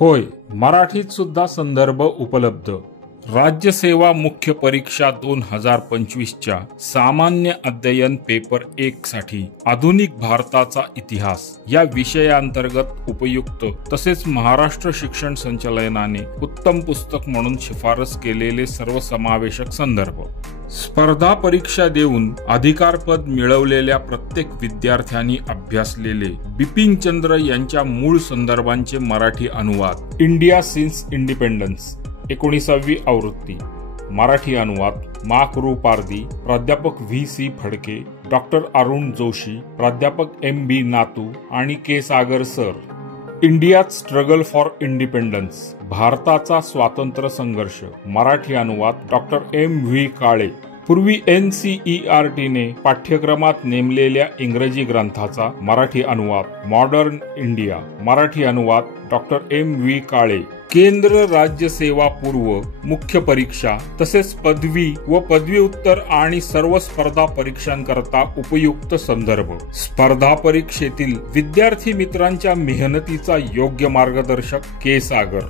होय, मराठीत सुद्धा संदर्भ उपलब्ध। राज्यसेवा मुख्य परीक्षा 2025च्या सामान्य अध्ययन पेपर 1 साठी आधुनिक भारताचा इतिहास या विषयाअंतर्गत उपयुक्त तसेच महाराष्ट्र शिक्षण संचालनाने उत्तम पुस्तक म्हणून शिफारस केलेले सर्वसमावेशक संदर्भ। स्पर्धा परीक्षा देऊन अधिकारपद मिळवलेल्या प्रत्येक विद्यार्थ्यांनी अभ्यासलेले बिपिनचंद्र यांच्या मूळ संदर्भांचे मराठी अनुवाद। इंडिया सिन्स इंडिपेंडन्स 19वी आवृत्ती। मराठी अनुवाद मा.कृ. पारधी, प्राध्यापक व्ही.सी. फडके, डॉक्टर अरुण जोशी, प्राध्यापक एम.बी. नातू आणि K. Sagar sir. India's struggle for independence, भारताचा स्वातंत्र्य संघर्ष। मराठी अनुवाद डॉक्टर एम.व्ही. काळे। पूर्वी NCERTने पाठ्यक्रमात नेमलेल्या इंग्रजी ग्रंथाचा मराठी अनुवाद मॉडर्न इंडिया। मराठी अनुवाद डॉक्टर एम.व्ही. काळे। केंद्र राज्य सेवा पूर्व मुख्य परीक्षा तसेच पदवी व पदव्युत्तर आणि सर्व स्पर्धा परीक्षांकरता उपयुक्त संदर्भ। स्पर्धा परीक्षेतील विद्यार्थी मित्रांच्या मेहनतीचा योग्य मार्गदर्शक के. सागर।